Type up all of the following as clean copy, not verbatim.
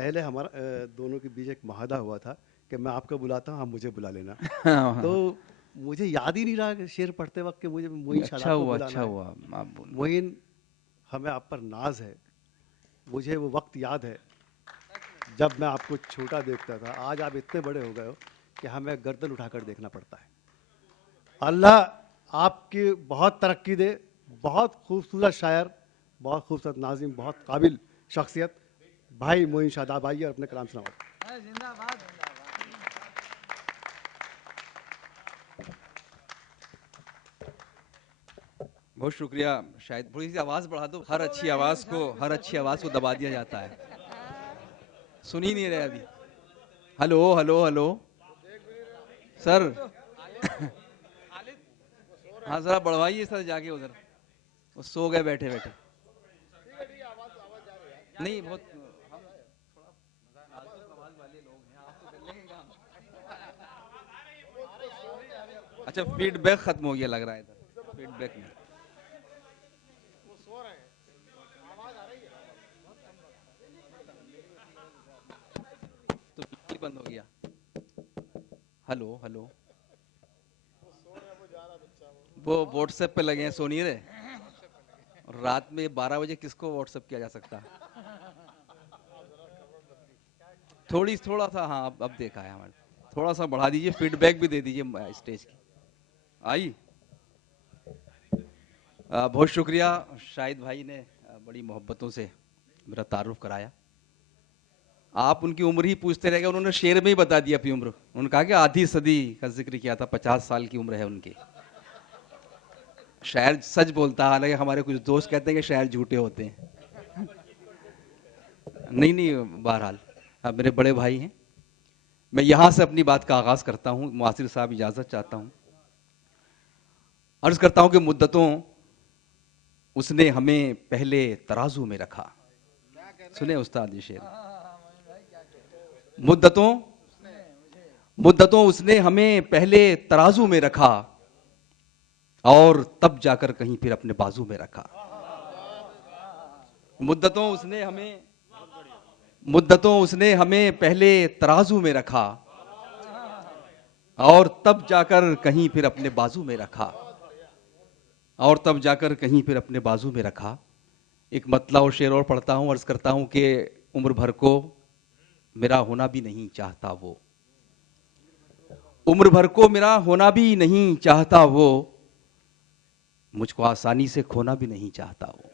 पहले हमारा दोनों के बीच एक मुआहदा हुआ था कि मैं आपको बुलाता हूँ, आप मुझे बुला लेना। तो मुझे याद ही नहीं रहा कि शेर पढ़ते वक्त कि मुझे मोइन शादाब को बुलाना अच्छा है। हुआ आप बोल रहे मोइन, हमें आप पर नाज है। मुझे वो वक्त याद है जब मैं आपको छोटा देखता था। आज आप इतने बड़े हो गए हो कि हमें गर्दन उठाकर देखना पड़ता है। अल्लाह आपकी बहुत तरक्की दे। बहुत खूबसूरत शायर, बहुत खूबसूरत नाज़िम, बहुत काबिल शख्सियत भाई मोइन शादाब, आइए और अपने कलाम सुनाओ। जिंदाबाद। बहुत शुक्रिया। शायद थोड़ी सी आवाज़ बढ़ा दो, हर अच्छी आवाज़ को दबा दिया जाता है। सुन ही नहीं रहे अभी। Hello hello hello sir. हाँ जरा बढ़वाइए सर, जाके उधर वो सो गए बैठे बैठे। नहीं बहुत हम थोड़ा नाजुक आवाज वाले लोग हैं, आप तो कर लेंगे काम। अच्छा फीडबैक खत्म हो गया लग रहा है इधर, फीडबैक नहीं। तो बिल्कुल बंद हो गया। हेलो हेलो, वो व्हाट्सएप पे लगे हैं, सो नहीं रहे। और रात में 12 बजे किसको व्हाट्सएप किया जा सकता है? थोड़ा सा, हाँ अब देखा है हमारे। थोड़ा सा बढ़ा दीजिए, फीडबैक भी दे दीजिए स्टेज की। आई बहुत शुक्रिया। शाहिद भाई ने बड़ी मोहब्बतों से मेरा तारुफ कराया। आप उनकी उम्र ही पूछते रह गए, उन्होंने शेर में ही बता दिया अपनी उम्र। उन्होंने कहा कि आधी सदी का जिक्र किया था, 50 साल की उम्र है उनकी। शायर सच बोलता है, हालांकि हमारे कुछ दोस्त कहते हैं कि शायर झूठे होते हैं। नहीं, बहरहाल आप मेरे बड़े भाई हैं। मैं यहाँ से अपनी बात का आगाज़ करता हूँ। मुआसिर साहब इजाज़त चाहता हूँ। अर्ज़ करता हूँ कि मुद्दतों उसने हमें पहले तराजू में रखा। सुने उस्ताद ये शेर। मुद्दतों उसने हमें पहले तराजू में रखा और तब जाकर कहीं फिर अपने बाजू में रखा। मुद्दतों उसने हमें पहले तराजू में रखा और तब जाकर कहीं फिर अपने बाजू में रखा। एक मतला और शेर और पढ़ता हूँ। अर्ज करता हूँ कि उम्र भर को मेरा होना भी नहीं चाहता वो, उम्र भर को मेरा होना भी नहीं चाहता वो, मुझको आसानी से खोना भी नहीं चाहता वो।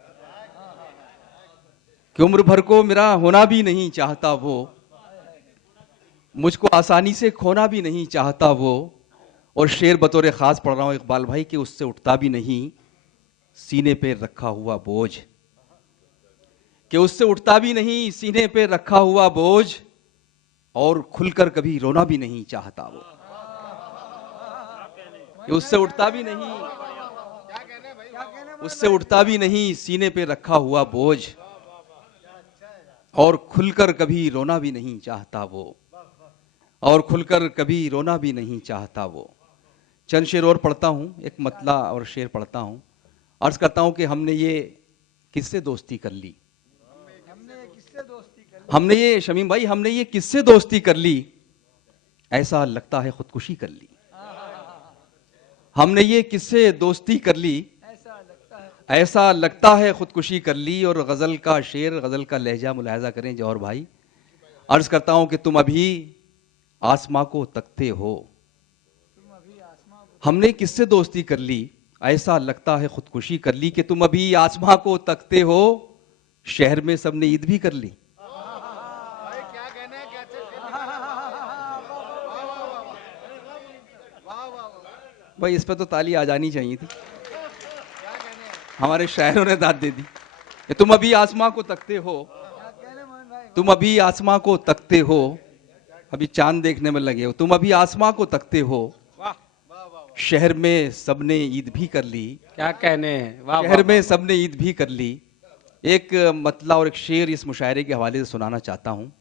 कि उम्र भर को मेरा होना भी नहीं चाहता वो, मुझको आसानी से खोना भी नहीं चाहता वो। और शेर बतौर ख़ास पढ़ रहा हूँ इकबाल भाई कि उससे उठता भी नहीं सीने पे रखा हुआ बोझ, कि उससे उठता भी नहीं सीने पे रखा हुआ बोझ, और खुलकर कभी रोना भी नहीं चाहता वो। कि उससे उठता भी नहीं सीने पे रखा हुआ बोझ, और खुलकर कभी रोना भी नहीं चाहता वो। चंद शेर और पढ़ता हूँ, एक मतला और शेर पढ़ता हूँ। अर्ज करता हूँ कि हमने ये किससे दोस्ती कर ली, शमीम भाई हमने ये किससे दोस्ती कर ली, ऐसा लगता है खुदकुशी कर ली। हमने ये किससे दोस्ती कर ली, ऐसा लगता है खुदकुशी कर ली। और गजल का शेर, गजल का लहजा मुलाहजा करें जौहर भाई। अर्ज करता हूं कि तुम अभी आसमां को तकते हो, हमने किससे दोस्ती कर ली, ऐसा लगता है खुदकुशी कर ली। कि तुम अभी आसमां को तकते हो, शहर में सबने ईद भी कर ली। भाई इस पर तो ताली आ जानी चाहिए थी, हमारे शायरों ने दाद दे दी। कि तुम अभी आसमां को तकते हो, अभी चांद देखने में लगे हो। तुम अभी आसमां को तकते हो, शहर में सबने ईद भी कर ली। क्या कहने हैं, शहर में सबने ईद भी कर ली। एक मतला और एक शेर इस मुशायरे के हवाले से सुनाना चाहता हूँ।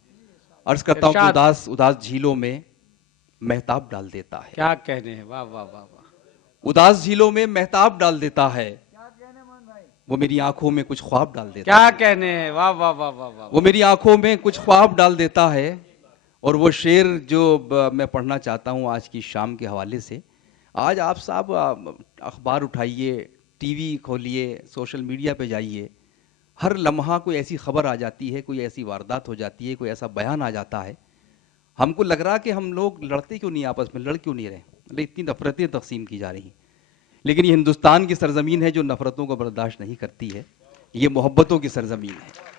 अर्ज करता हूँ कि उदास झीलों में महताब डाल देता है। क्या कहने हैं, वाह वाह वाह वाह। उदास झीलों में महताब डाल देता है, वो मेरी आंखों में कुछ ख्वाब डाल देता क्या कहने हैं, वाह वाह वाह वाह वाह। वो मेरी आंखों में कुछ ख्वाब डाल देता है। और वो शेर जो मैं पढ़ना चाहता हूँ आज की शाम के हवाले से, आज आप साहब अखबार उठाइए, टीवी खोलिए, सोशल मीडिया पे जाइए, हर लम्हा कोई ऐसी खबर आ जाती है, कोई ऐसी वारदात हो जाती है, कोई ऐसा बयान आ जाता है, हमको लग रहा कि हम लोग लड़ते क्यों नहीं, आपस में लड़ क्यों नहीं रहे, मतलब इतनी नफरतें तकसीम की जा रही हैं। लेकिन ये हिंदुस्तान की सरजमीन है जो नफरतों को बर्दाश्त नहीं करती है, ये मोहब्बतों की सरजमीन है।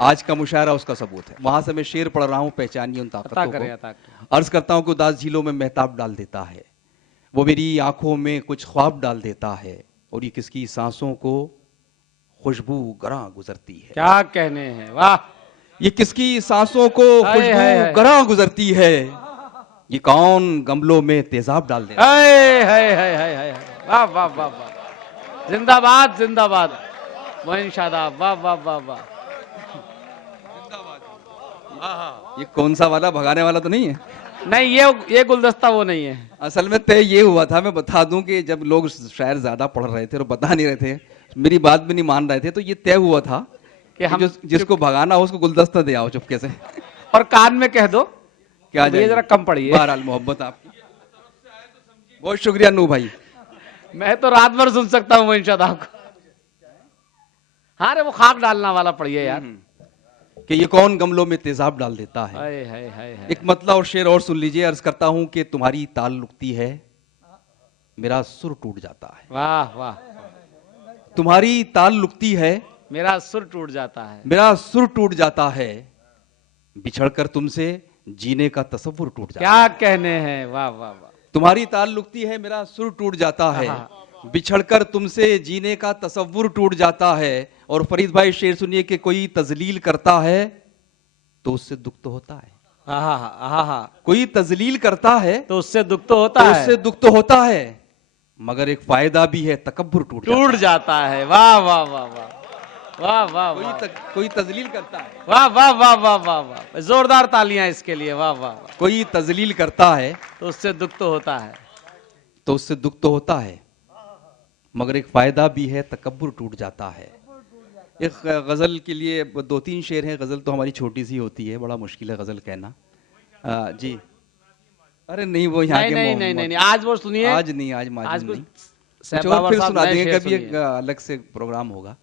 आज का मुशायरा उसका सबूत है। वहाँ से मैं शेर पढ़ रहा हूँ, पहचानिए उन ताकतों को। अर्ज करता हूँ कि उदास झीलों में महताब डाल देता है, वो मेरी आंखों में कुछ ख्वाब डाल देता है, और ये किसकी सांसों को खुशबू गरा गुजरती है। क्या कहने हैं, वाह। ये किसकी सांसों को खुशबू गरा गुजरती है, ये कौन गमलों में तेजाब डाल देता है। वाह वाह वाह वाह, जिंदाबाद जिंदाबाद मोइन शादाब, वाह वाह वाह वाह। ये कौन सा वाला, भगाने वाला तो नहीं है? नहीं, ये गुलदस्ता वो नहीं है। असल में तय ये हुआ था, मैं बता दूं कि जब लोग शायर ज्यादा पढ़ रहे थे और बता नहीं रहे थे, मेरी बात भी नहीं मान रहे थे, तो ये तय हुआ था कि हम जिसको भगाना हो उसको गुलदस्ता दे आओ चुपके से, और कान में कह दो क्या ये जरा कम पढ़िए। बहरहाल मोहब्बत आपकी, बहुत शुक्रिया नू भाई। मैं तो रात भर सुन सकता हूँ मोइन शादाब को। हाँ रे, वो खाक डालना वाला पढ़िए यार, कि ये कौन गमलों में तेजाब डाल देता है। एक मतला और शेर और सुन लीजिए। अर्ज करता हूं कि तुम्हारी ताल लुकती है, मेरा सुर टूट जाता है। वाह वाह। तुम्हारी ताल लुकती है, मेरा सुर टूट जाता है, मेरा सुर टूट जाता है, बिछड़कर तुमसे जीने का तसव्वुर टूट जाता है। क्या कहने हैं, वाह वाह वाह। तुम्हारी ताल लुकती है, मेरा सुर टूट जाता है, बिछड़कर तुमसे जीने का तसव्वुर टूट जाता है। और फरीद भाई शेर सुनिए कि कोई तजलील करता है तो उससे दुख तो होता है। कोई तजलील करता है तो उससे दुख तो होता है, उससे दुख तो होता है, मगर एक फायदा भी है, तकब्बुर टूट जाता है। वाह वाह वाह वाह वाह वाह। कोई तजलील करता है, वाह वाह वाह वाह वाह वाह, जोरदार तालियां इसके लिए, वाह वाह वाह। कोई तजलील करता है तो उससे दुख तो होता है, तो उससे दुख तो होता है, मगर एक फायदा भी है, तकब्बुर टूट जाता है। एक गज़ल के लिए 2-3 शेर हैं। गज़ल तो हमारी छोटी सी होती है, बड़ा मुश्किल है गज़ल कहना। जी, अरे नहीं, वो यहाँ के नहीं नहीं नहीं, आज वो सुनिए। आज नहीं, आज माजिद नहीं, कुछ और फिर सुना देंगे, कभी एक अलग से प्रोग्राम होगा।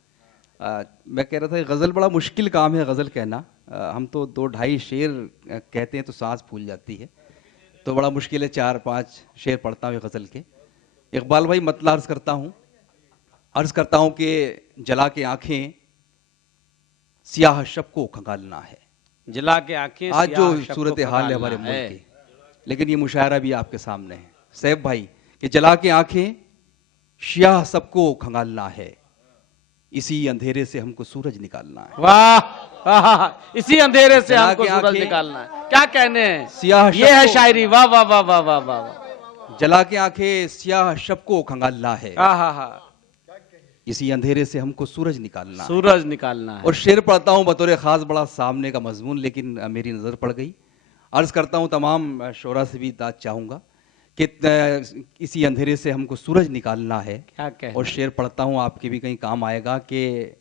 मैं कह रहा था गज़ल बड़ा मुश्किल काम है गज़ल कहना। हम तो 2-2.5 शेर कहते हैं तो सांस फूल जाती है, तो बड़ा मुश्किल है 4-5 शेर पढ़ता हूँ गज़ल के। इकबाल भाई मतला अर्ज करता हूँ कि जला के आंखें सियाह शब को खंगालना है। जला के आंखें, आज जो सूरत हाल है हमारे मुल्क की, लेकिन ये मुशायरा भी आपके सामने है सैफ भाई, कि जला के आंखें सियाह सबको खंगालना है, इसी अंधेरे से हमको सूरज निकालना है। वाह, इसी अंधेरे से हमको सूरज निकालना है। क्या कहने हैं, सियाह ये है शायरी। वाह वाह वाह वाह वाह वाह। जला के आंखें सियाह शब को खंगालना है, इसी अंधेरे से हमको सूरज निकालना है। और शेर पढ़ता हूँ बतौर खास, बड़ा सामने का मजमून, लेकिन मेरी नज़र पड़ गई। अर्ज करता हूँ तमाम शोरा से भी दाद चाहूँगा कि इसी अंधेरे से हमको सूरज निकालना है। और शेर पढ़ता हूँ, आपके भी कहीं काम आएगा, कि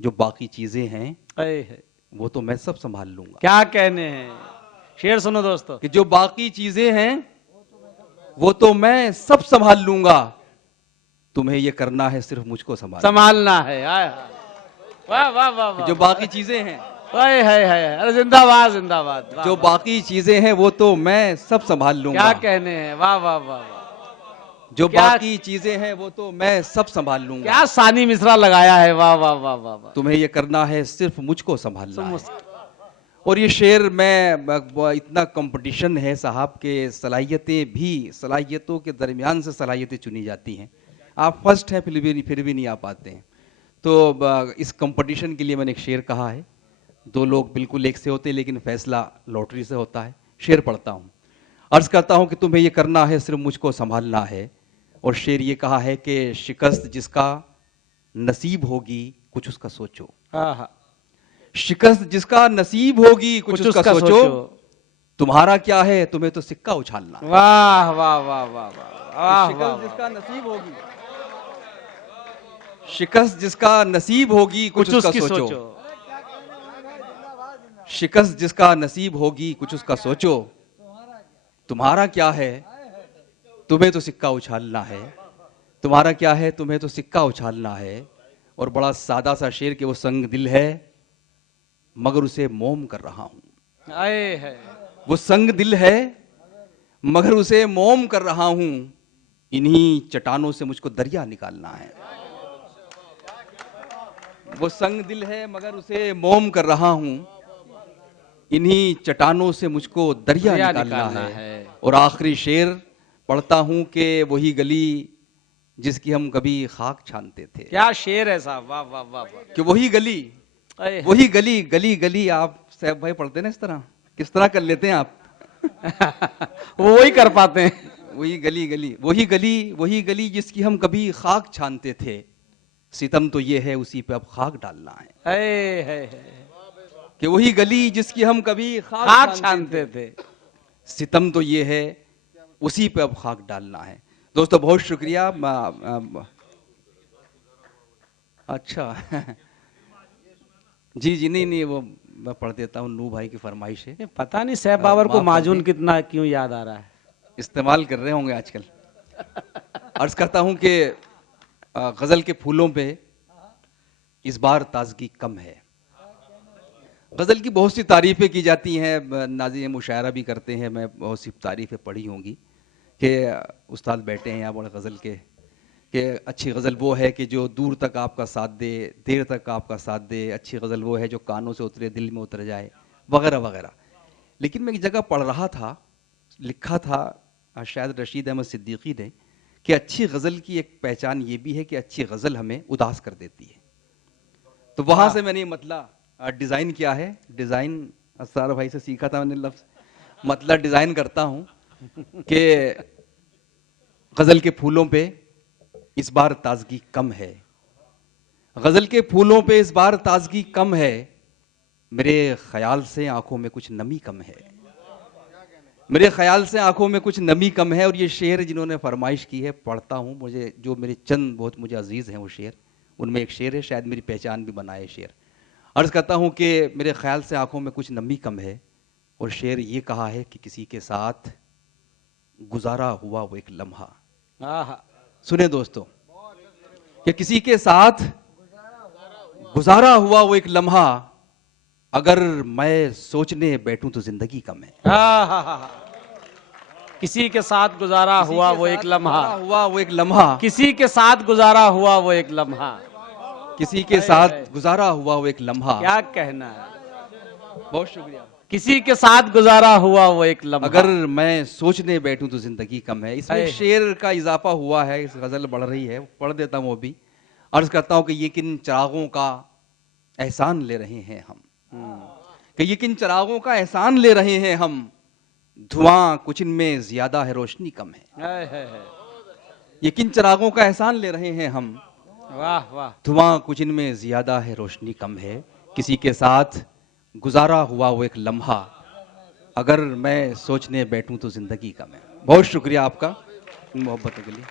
जो बाकी चीज़ें हैं वो तो मैं सब संभाल लूँगा। क्या कहने हैं, शेर सुनो दोस्तों, कि जो बाकी चीज़ें हैं वो तो मैं सब संभाल लूँगा, तुम्हें ये करना है सिर्फ मुझको संभालना है। वाह वाह वाह। जो बाकी चीजें हैं, अरे जिंदाबाद जिंदाबाद। जो बाकी चीजें हैं वो तो मैं सब संभाल लूंगा। क्या कहने हैं, वाह वाह वाह। जो बाकी चीजें हैं वो तो मैं सब संभाल लूंगा। क्या सानी मिश्रा लगाया है, वाह वाह वाह वाह। तुम्हें ये करना है सिर्फ मुझको संभालना है। और ये शेर में इतना कंपटीशन है साहब के, सलाहियतों के दरमियान से सलाहियतें चुनी जाती हैं। आप फर्स्ट हैं फिर भी नहीं आ पाते हैं। तो इस कंपटीशन के लिए मैंने एक शेर कहा है, 2 लोग बिल्कुल एक से होते हैं लेकिन फैसला लॉटरी से होता है। शेर पढ़ता हूँ, अर्ज करता हूँ कि तुम्हें ये करना है सिर्फ मुझको संभालना है। और शेर ये कहा है कि शिकस्त जिसका नसीब होगी कुछ उसका सोचो। शिकस्त जिसका नसीब होगी कुछ उसका सोचो, तुम्हारा क्या है तुम्हें तो सिक्का उछालना। वाह वाह वाह वाह वाह। शिकस्त जिसका नसीब होगी, शिकस्त जिसका नसीब होगी कुछ उसका उसकी सोचो। सोचो। शिकस्त जिसका नसीब होगी कुछ उसका सोचो। तुम्हारा क्या है, तुम्हें तो सिक्का उछालना है। तुम्हारा क्या है, तुम्हें तो सिक्का उछालना है। और बड़ा सादा सा शेर कि वो संग दिल है मगर उसे मोम कर रहा हूं। आए है। वो संग दिल है मगर उसे मोम कर रहा हूं। इन्हीं चट्टानों से मुझको दरिया निकालना है। वो संग दिल है मगर उसे मोम कर रहा हूं। इन्हीं चट्टानों से मुझको दरिया निकालना है। और आखिरी शेर पढ़ता हूं कि वही गली जिसकी हम कभी खाक छानते थे। क्या शेर है साहब, वाह वाह वाह वाह। कि वही गली, आए वही गली, गली गली। आप साहब भाई पढ़ते ना इस तरह, किस तरह कर लेते हैं आप? वो वही कर पाते हैं। वही गली गली, वही गली, वही गली जिसकी हम कभी खाक छानते थे। सितम तो ये है उसी पे अब खाक डालना है। है। कि वही गली जिसकी हम कभी खाक छानते थे। सितम तो ये है उसी पे अब खाक डालना है। दोस्तों बहुत शुक्रिया। अच्छा जी जी, नहीं वो मैं पढ़ देता हूँ। नू भाई की फरमाइश है। पता नहीं सैफ बाबर को माफ कर माजून दें। कितना क्यों याद आ रहा है। इस्तेमाल कर रहे होंगे आजकल। अर्ज करता हूं कि गजल के फूलों पे इस बार ताजगी कम है। गजल की बहुत सी तारीफें की जाती हैं, नाज़िम मुशायरा भी करते हैं। मैं बहुत सी तारीफें पढ़ी होंगी कि उस्ताद बैठे हैं यहाँ बड़े गज़ल के, कि अच्छी गज़ल वो है कि जो दूर तक आपका साथ दे, देर तक आपका साथ दे। अच्छी गज़ल वो है जो कानों से उतरे दिल में उतर जाए, वगैरह वगैरह। लेकिन मैं एक जगह पढ़ रहा था, लिखा था शायद रशीद अहमद सिद्दीकी ने, कि अच्छी गज़ल की एक पहचान ये भी है कि अच्छी गज़ल हमें उदास कर देती है। तो वहाँ से मैंने मतलब डिज़ाइन किया है। डिज़ाइन असरार भाई से सीखा था मैंने लफ्ज़। मतलब डिज़ाइन करता हूँ कि गज़ल के फूलों पे इस बार ताजगी कम है। गज़ल के फूलों पे इस बार ताजगी कम है। मेरे ख्याल से आंखों में कुछ नमी कम है। मेरे ख्याल से आंखों में कुछ नमी कम है। और ये शेर जिन्होंने फरमाइश की है पढ़ता हूँ। मुझे जो मेरे चंद बहुत मुझे अजीज़ हैं वो शेर, उनमें एक शेर है, शायद मेरी पहचान भी बनाए शेर। अर्ज़ करता हूँ कि मेरे ख्याल से आंखों में कुछ नमी कम है। और शेर ये कहा है कि किसी के साथ गुजारा हुआ वो एक लम्हा। सुने दोस्तों, कि किसी के साथ गुजारा हुआ वो एक लम्हा, अगर मैं सोचने बैठूं तो जिंदगी कम है। किसी के साथ गुजारा हुआ वो एक लम्हा, हुआ वो एक लम्हा, किसी के साथ गुजारा हुआ वो एक लम्हा, किसी के साथ गुजारा हुआ वो एक लम्हा। क्या कहना है। बहुत शुक्रिया। किसी के साथ गुजारा हुआ वो एक लम्हा, अगर मैं सोचने बैठूं तो जिंदगी कम है। इसमें शेर का इजाफा हुआ है, इस गजल बढ़ रही है, पढ़ देता हूं वो भी। अर्ज करता हूं कि ये किन चिरागों का एहसान ले रहे हैं हम, कि ये किन चिरागों का एहसान ले रहे हैं हम। धुआं कुछ इनमें ज्यादा है, रोशनी कम है। ये किन चिरागों का एहसान ले रहे हैं हम। वाह वाह। धुआं कुछ इनमें ज्यादा है, रोशनी कम है। किसी के साथ गुजारा हुआ वो एक लम्हा, अगर मैं सोचने बैठूं तो जिंदगी कम है। बहुत शुक्रिया आपका मोहब्बत के लिए।